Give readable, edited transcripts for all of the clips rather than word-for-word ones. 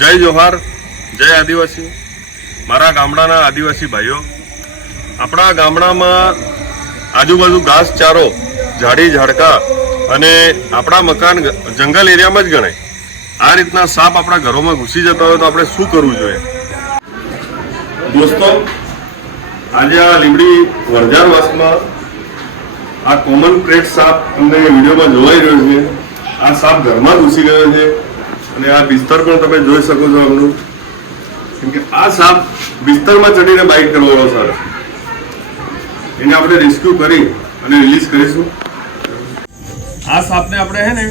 જય જોહાર, જય આદિવાસી। મારા ગામડાના આદિવાસી ભાઈઓ, આપણા ગામડામાં આજુબાજુ ઘાસચારો, ઝાડી ઝાડકા અને આપણા મકાન જંગલ એરિયામાં જ ગણાય। આ રીતના સાપ આપણા ઘરોમાં ઘૂસી જતા હોય તો આપણે શું કરવું જોઈએ? દોસ્તો, આજે આ લીમડી વણઝારવાસમાં આ કોમન ક્રેટ સાપ તમને વિડીયોમાં જોવાઈ રહ્યો છે। આ સાપ ઘરમાં ઘૂસી ગયો છે અને આ બિસ્તર પણ તમે જોઈ શકો છો આપણું, કેમ કે આ સાપ બિસ્તરમાં ચડીને બાઇટ કરવાનો સાપ, એને આપણે રેસ્ક્યુ કરી અને રિલીઝ કરીશું। આ સાપને આપણે હે ને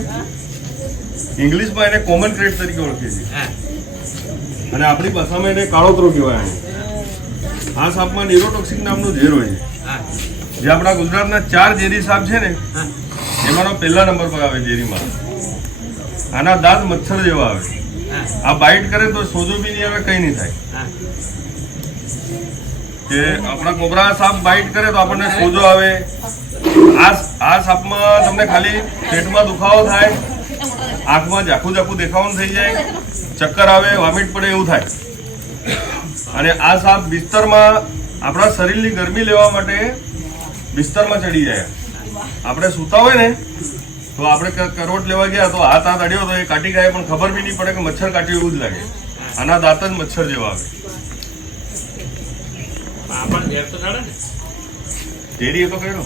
ઇંગ્લિશમાં એને કોમન ક્રેટ તરીકે ઓળખીએ છીએ અને આપણી ભાષામાં એને કાળોતરો કહેવાય। આ સાપમાં ન્યુરોટોક્સિક નામનું ઝેર હોય છે, જે આપણા ગુજરાતના 4 ઝેરી સાપ છે ને એમાંનો પહેલા નંબર પર આવે ઝેરીમાં। આના દાંત મચ્છર જેવા આવે, આ બાઇટ કરે તો સોજો બી નહીં આવે, કંઈ નહીં થાય। કે આપણા કોબરા સાપ બાઇટ કરે તો આપણને સોજો આવે। આ સાપમાં તમને ખાલી પેટમાં દુખાવો થાય, આંખમાં ઝાખું ઝાખું દેખાવાનું થઈ જાય, ચક્કર આવે, વોમિટ પડે એવું થાય। અને આ સાપ બિસ્તરમાં આપણા શરીરની ગરમી લેવા માટે બિસ્તરમાં ચડી જાય। આપણે સૂતા હોય ને તો આપણે કરવટ લેવા ગયા તો હાથ અડ્યો તો એ કાટી ખાય, પણ ખબર બી નહીં પડે કે મચ્છર કાટ્યું એવું જ લાગે। આના દાંત જ મચ્છર જેવા આવે। ઝેરી એ તો કહેલો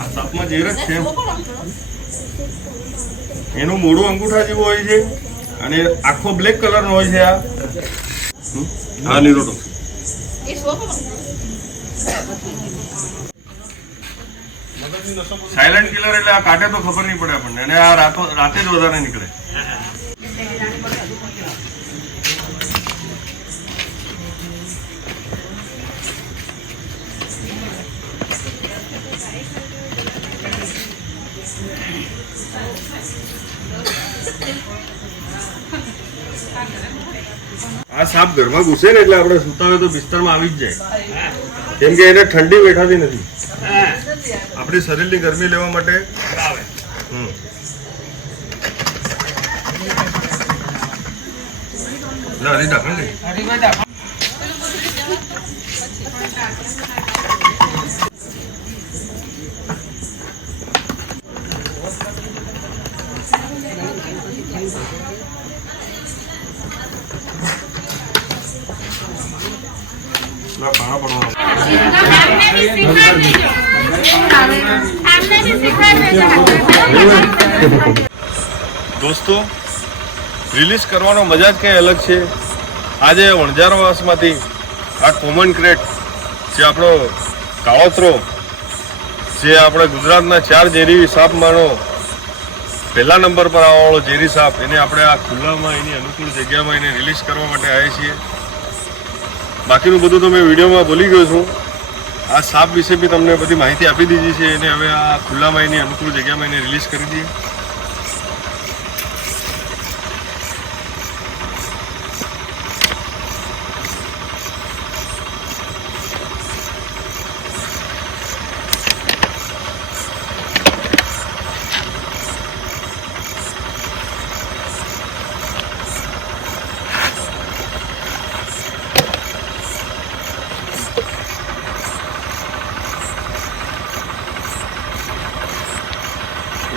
આ સાપમાં ઝેર જ છે। એનું મોઢું અંગૂઠા જેવું હોય છે અને આખો બ્લેક કલરનો હોય છે। આ ન્યુરોટોક્સિક સાયલેન્ટ કિલર એટલે આ કાટે તો ખબર નહીં પડે આપણને, અને આ રાતે જ વધારે નીકળે। આ સાપ ઘરમાં ઘૂસે ને એટલે આપણે સુતા હોય તો બિસ્તરમાં આવી જ જાય, કેમ કે એને ઠંડી બેઠાતી નથી, આપણી શરીરની ગરમી લેવા માટે આવે। દોસ્તો, રિલીઝ કરવાનો મજા જ કંઈ અલગ છે। આજે વણઝારવાસમાંથી આ કોમન ક્રેટ, જે આપણો કાળોતરો, જે આપણે ગુજરાતના 4 ઝેરી સાપમાંનો પહેલા નંબર પર આવવાવાળો ઝેરી સાપ, એને આપણે આ ખુલ્લામાં એની અનુકૂળ જગ્યામાં એને રિલીઝ કરવા માટે આવ્યા છીએ। બાકીનું બધું તો મેં વિડીયોમાં બોલી ગયો છું। આ સાપ વિશે બી તમને બધી માહિતી આપી દીધી છે। એને હવે આ ખુલ્લામાં એની અનુકૂળ જગ્યામાં એને રિલીઝ કરી દઈએ।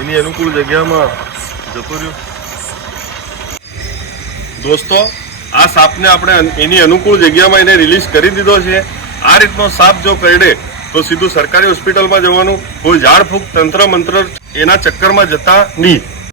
એની અનુકૂળ જગ્યામાં જતો રહ્યો। દોસ્તો, આ સાપને આપણે એની અનુકૂળ જગ્યામાં એને રિલીઝ કરી દીધો છે। આ રીતનો સાપ જો કરડે તો સીધું સરકારી હોસ્પિટલમાં જવાનું, કોઈ ઝાડ ફૂંક તંત્ર મંત્ર એના ચક્કરમાં જતા નહીં।